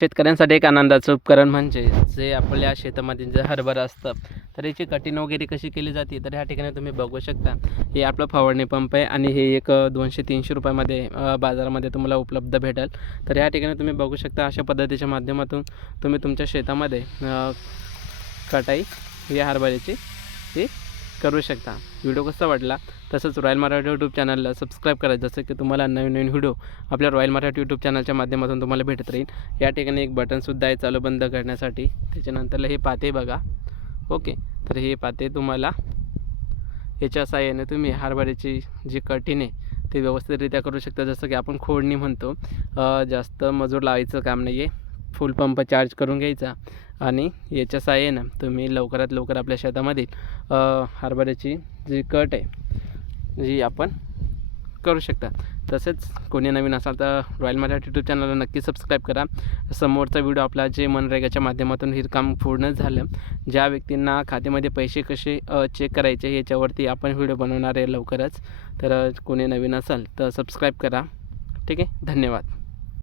शेतकऱ्यांसाठी एक आनंदाचं उपकरण म्हणजे जे आपल्या शेतामध्ये जे हरभरा असतं तर याची कटिंग वगैरे कशी केली जाते तर ह्या ठिकाणी तुम्ही बघू शकता. हे आपलं फवारणी पंप आहे आणि हे एक 200-300 रुपयामध्ये बाजारामध्ये तुम्हाला उपलब्ध भेटेल. तर ह्या ठिकाणी तुम्ही बघू शकता अशा पद्धतीच्या माध्यमातून तुम्ही तुमच्या शेतामध्ये कटाई या हरभऱ्याची हे करू शकता. व्हिडिओ कसा वाटला तसंच रॉयल मराठी यूट्यूब चॅनलला सबस्क्राईब करा, जसं की तुम्हाला नवीन नवीन व्हिडिओ आपल्या रॉयल मराठी यूट्यूब चॅनलच्या माध्यमातून तुम्हाला भेटत राहील. या ठिकाणी एक बटनसुद्धा आहे चालू बंद करण्यासाठी. त्याच्यानंतरला हे पाते बघा. ओके, तर हे पाते तुम्हाला याच्या साहाय्याने तुम्ही हरभऱ्याची जी कटिंग आहे ते व्यवस्थितरित्या करू शकता. जसं की आपण खोडणी म्हणतो, जास्त मजूर लावायचं काम नाही आहे. फुल पंप चार्ज करून घ्यायचा आणि याच्या साहाय्यानं तुम्ही लवकरात लवकर आपल्या शेतामधील हरभऱ्याची जी कट आहे जी आपण करू शकता. तसेच कोणी नवीन असाल तर रॉयल मराठी यूट्यूब चॅनलला नक्की सबस्क्राईब करा. समोरचा व्हिडिओ आपला जे मनरेगाच्या माध्यमातून हे काम पूर्ण झालं, ज्या व्यक्तींना खात्यामध्ये पैसे कसे चेक करायचे याच्यावरती आपण व्हिडिओ बनवणार आहे लवकरच. तर कोणी नवीन असाल तर सबस्क्राईब करा. ठीक आहे, धन्यवाद.